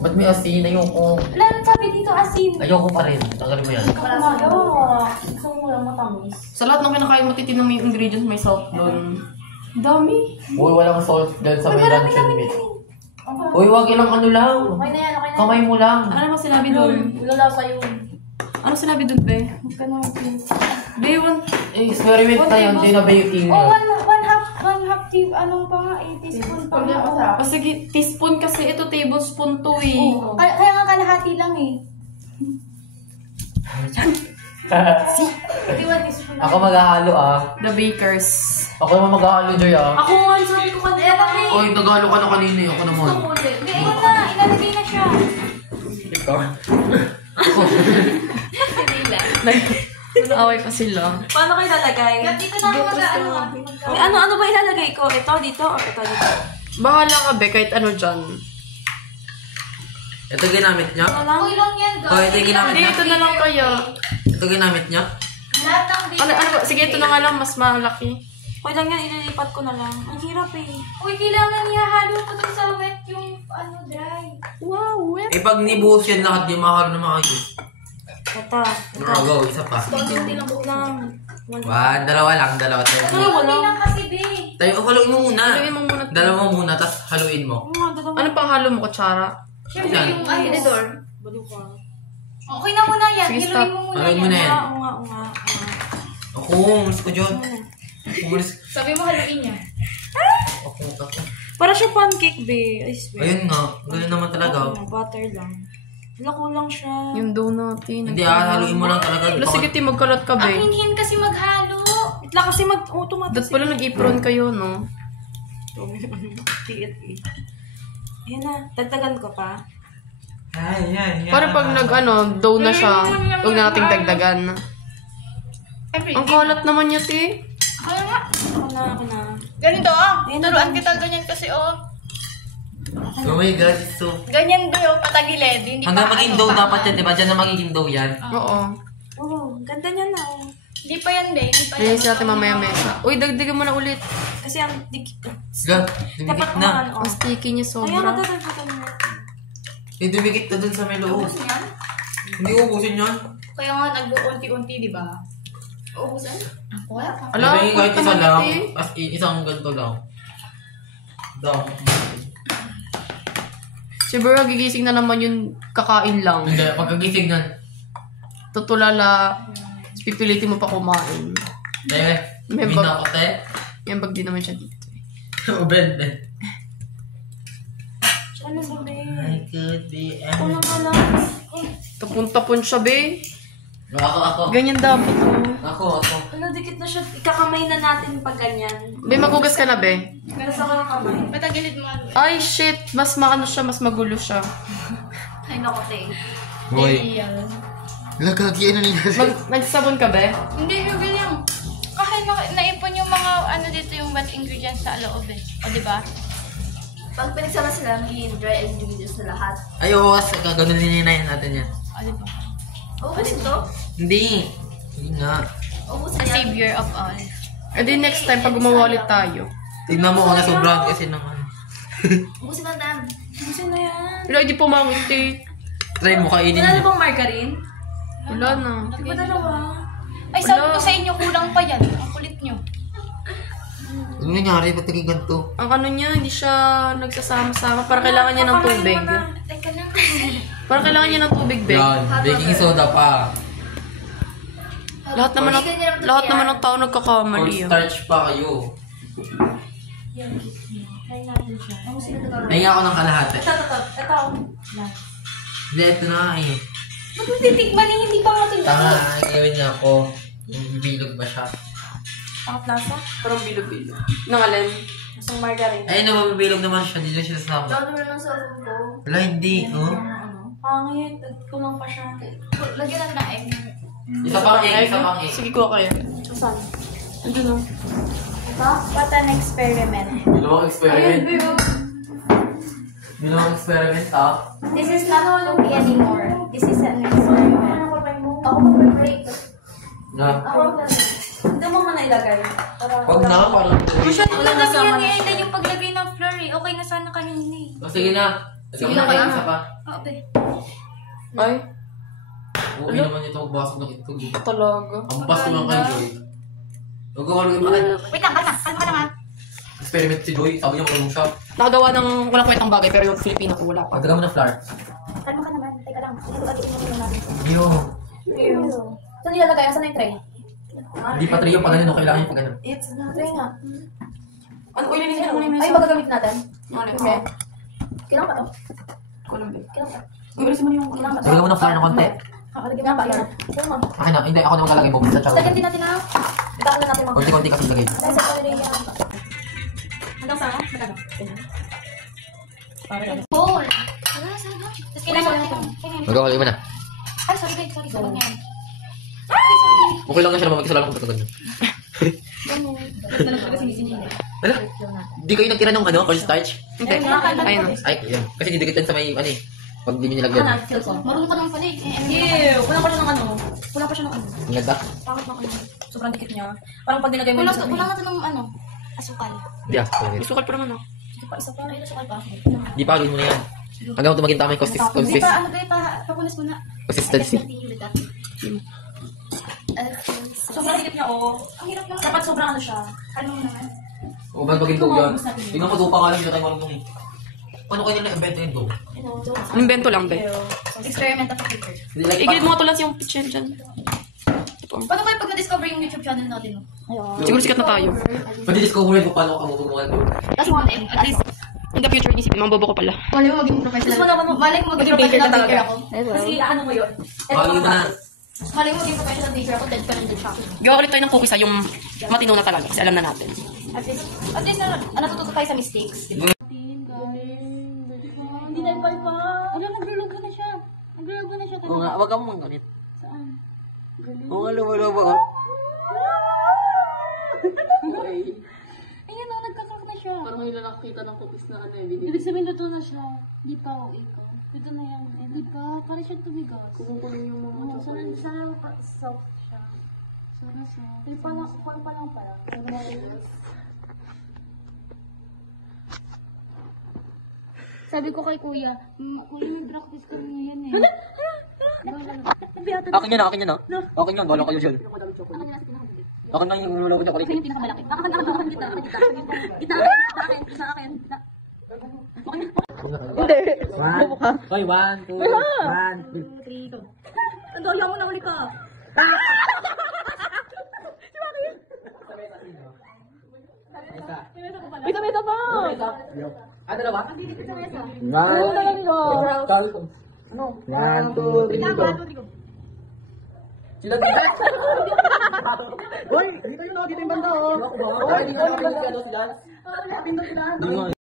Ba't may asin? Ayoko. Wala, sabi dito asin. Ayoko pa rin. Tanggalin mo yan. Gusto mo lang matamis. Sa lahat ng kinakain mo, titignan mo yung ingredients, may salt doon. Dami. Uy, walang salt dyan sa may luncheon meat. Uy, wag ilang ano lang. Okay na yan, okay na. Kamay mo lang. Ano naman sinabi doon? Wala lasa yun. Ano sinabi doon, be? Huwag ka naman. Be, Experiment na yun. Hindi na baking Oh, yun. one half tube, anong pa nga, teaspoon pa nga. Sige, teaspoon kasi ito, tablespoon to eh. Oh. Kaya nga kalahati lang eh. Hindi 1 teaspoon. Ako maghahalo The bakers. Ako naman maghahalo Joy Ako nga, sabi ko kanina. Uy, naghahalo ka na kanina eh. Ako naman. Hindi, ayun na, ilalagay na siya. Ikaw? Away pa sila. Paano ko ilalagay? Dito na ako Ano ba ilalagay ko? Ito dito o ito dito? Bahala ka, be, kahit ano dyan. Ito ginamit niya? Okay lang yan, guys. Oh, ito ginamit Hindi, niya? ito na lang kaya. Ito ginamit niya? Lahat ng dito. Ano ba? Sige, ito na nga lang, mas malaki. Okay lang yan, ililipat ko na lang. Ang hirap eh. Uy, kailangan ihalo ko dun sa wet yung dry. Wow, wet. Eh, pag nibuhos yan lahat, di mahalo na maayos. Ito. Go, isa pa. Konti lang po. Dalawa lang, dalawa tayo. Konti lang kasi, be. Tayo, haluin mo muna. Haluin mo muna. Dalawa mo muna, tapos haluin mo. Ano pang halo mo, kutsara? Siyempre Yan. yung tinidor. Baliw ka. Okay na muna yan. Sige, Hiluin stop. mo muna Haluin mo na yan. Oo nga. Ako, umalis ko dyan. Umalis. Sabi mo haluin niya. Ako. Para siya pancake, be. I swear. Ayun nga, ganun naman talaga. Butter lang. Lako lang siya. Yung dough natin. Hindi, haluin mo lang talaga. Wala, sige, ti, magkalat ka, Ang be. hinhin kasi maghalo. Itla kasi mag-automatic. Dahil pala nag-apron kayo, no? Tiit eh. Ayan na. Dagdagan ko pa. Ay. Para pag dough na siya, huwag na nating dagdagan. Ang kalat naman niya, ti. Kaya nga. Ako na. Ganito Turuan kita ganyan kasi Oh my God, so... Ganyan doon patagilid. Hindi Hanggang pa maging dough dapat yan, di ba? Diyan na magiging dough yan. Oo. Oo, ganda niya na. Hindi pa yan, be. Hindi pa yan. Ayun siya natin mamaya-mesa. Uy, dagdagan mo na ulit. Kasi ang dikit. Ga, dumikit na. Ang sticky niya Ayaw, sobra. nagdadagdagan mo. Eh, dumikit na dun sa may loob. Ubusin yan? Hindi ubusin yan. Kaya nga nag-unti-unti, di ba? Ubusin? Wala pa. Alam, Sabi, kahit punta isa mo lang, na, ti. as isang ganito lang. Daw. Siguro gigising na naman yung kakain lang. Hindi, pagkagising nun. Tutulala, pipilitin mo pa kumain. May bag- ako, te. Yan bag di naman siya dito. Ben. Ano ba, be? I could be Ano nga lang. Tapon-tapon siya, be. Ako. Ganyan dapat, oh. Ako. Ano, dikit na siya. Ikakamay na natin pag ganyan. Be, magugas ka na, be. Pero sa mga kamay. Patagilid mo. Ay, shit. Mas maano siya, mas magulo siya. Ay, naku, te. Boy. Lagagi, ano niya? Nagsabon ka, be? Hindi, yung ganyan. Kasi naipon yung mga dito yung wet ingredients sa loob eh. O, di ba? Pag pinagsama sila, magiging dry ingredients na lahat. Ay, oo, kasi gaganunin natin yan. O, di ba? Ubusin to? Hindi. Hindi nga. Ubusin The yan. savior of all. E di next time, pag gumawa ulit tayo. Tignan mo kung nasobrahan kasi naman. Ubusin ang dam. Ubusin na yan. Wala, di pumangit, eh. Try mo, kainin Wala na mo. bang margarine? Wala na. Di ba dalawa? Ay, sabi ko sa inyo, kulang pa yan. Ang kulit nyo. Ano nangyari? Ba't naging ganito? Ang ano niya, hindi siya nagsasama-sama. Para kailangan niya ng tubig. Teka lang. Para kailangan niya ng tubig, be. Yan, baking soda pa. Lahat naman ng tao nagkakamali. Cornstarch pa kayo. Try natin siya. Nahinga ako ng kalahati. Ito. Hindi, ito na eh. Ba't mo titikman eh? Hindi pa nga Tanga, ang gawin niya ako. Bilog ba siya? Pang-plasa? Parang bilog-bilog. Nang alin? Masang margarine. Ay, nababilog naman siya. Hindi na siya nasama. Lalo na lang sa oven ko. Wala, hindi. Oh. Pangit. Kulang pa siya. Lagyan natin ng egg. Isa pang egg, isa pang egg. Sige, kuha kayo. Saan? Ando na. What an experiment. Ginawang experiment. Ginawang experiment, ah. This is not Lumpy anymore. This is an experiment. Ako mag-break. Na. Hindi mo muna ilagay. Wag na, parang Masyadong Wala madami kasama yan na eh. siya. Then yung paglagay ng flour eh. Okay na sana kanina eh. Oh, sige na. Sige Sige na, na kayo kaya isa pa. Oo, be. Ay, Okay naman ito, magbasok ng itlog. talaga. Ang basta naman kay Joy. Nagawa lang yung mga Wait lang, kalma ka naman. experiment si Joy. Sabi niya marunong siya. Nakagawa ng walang kwentang bagay, pero yung Filipino ko wala pa. Pagdaga mo ng flour. Kalma ka naman. Teka lang. Ito mo natin. Yo. Saan nilalagay? Saan na yung tray? Hindi pa trio pa ganun, no? Kailangan yung pa ganun. It's tray nga. Ano, uy, linisin mo yung Ay, mesa. magagamit natin. Ano, Okay. Kailangan pa to? Kulang, babe. Kailangan pa. Uy, ulisin mo yung... Kailangan pa to? Lagyan mo ng flour ng konti. Kakalagyan nga ba? Yan. Ito mo. Akin na, hindi ako na maglalagay mo. Sa chow. Lagyan din natin na. Ito na natin mga. Konti-konti kasi ilagay. Dahil sa pala yan. Hanggang saan? Magkano? Bowl. Wala, saan ba? Tapos kailangan natin. Magkakaloy mo na. Ay, sorry babe. Sorry. Sorry. Okay lang na siya naman mag-isa lang kung patagan niyo. Ano? Di kayo nagtira ng ano, cornstarch? Hindi. Ayun. Ay, yan. Kasi didikit yan sa may, ano eh. Pag di mo nilagyan. Marunong ka naman pala eh. Ew! Kulang pa siya ng ano. Kulang pa siya ng ano. Nilagda? Pangit ng ano. Sobrang dikit niya. Parang pag nilagay mo yung Kulang natin ng ano, asukal. Di ah. May sukal pa naman, oh. isa pa rin. Sukal pa. Di pa, gawin mo na yan. Hanggang ito maging tama yung Hindi pa, ano ba papunas mo na. consistency. Sobrang dikit niya, oh. Ang hirap lang. Dapat sobrang ano siya. Ano mo naman? O ba't maging dough yan? Tingnan mo dough pa nga lang, hindi na tayo marunong eh. Paano kayo na-invento yung dough? Invento lang, be. Experiment of the future. Hindi like Igilid mo tulas yung pitchen dyan. Paano kayo pag na-discover yung YouTube channel natin? No? Siguro sikat na tayo. Pwede discoverin kung paano ka mamumuhay dough. Tapos one day, at least, In the future, isipin, mambobo ko pala. malay mo maging professional. Malay mo maging professional baker ako. Kasi ano mo yun? Mahal mo na. Malay mo maging professional baker ako, dead ka lang din siya. Gawa ulit tayo ng cookies, yung matino na talaga, kasi alam na natin. At least natututo tayo sa mistakes. Hindi na yung pa. Wala, naglulugo na siya. Naglulugo na siya. Oo nga, wag kang manggalit. Saan? Oo nga, lumulubo ka. Ayun o, nagkakak na siya. Parang may nakakita ng cookies na ano, Ibig sabihin, luto na siya. Di pa, o ikaw. Luto na yan. Eh, di ba? Parang siya tumigas. Kumukulo yung mga Oo, sarang soft siya. Sarang soft. Di pa lang, kung pa lang pala. Sabi ko kay kuya, kuya nag-practice ka niya yan eh. Akin yan, akin yan, ah. Akin yan, bala kayo dyan. Akin na yung lumulubo na kulit. Yung pinakamalaki. Hoy, 1, 2, 1, 2. Ang daya mo na huli ka. May kameta pa. Ano na ba? 1, 2, 3, go. Sila dito. Hoy, dito yung banda, oh. Hoy, dito yung banda, sila.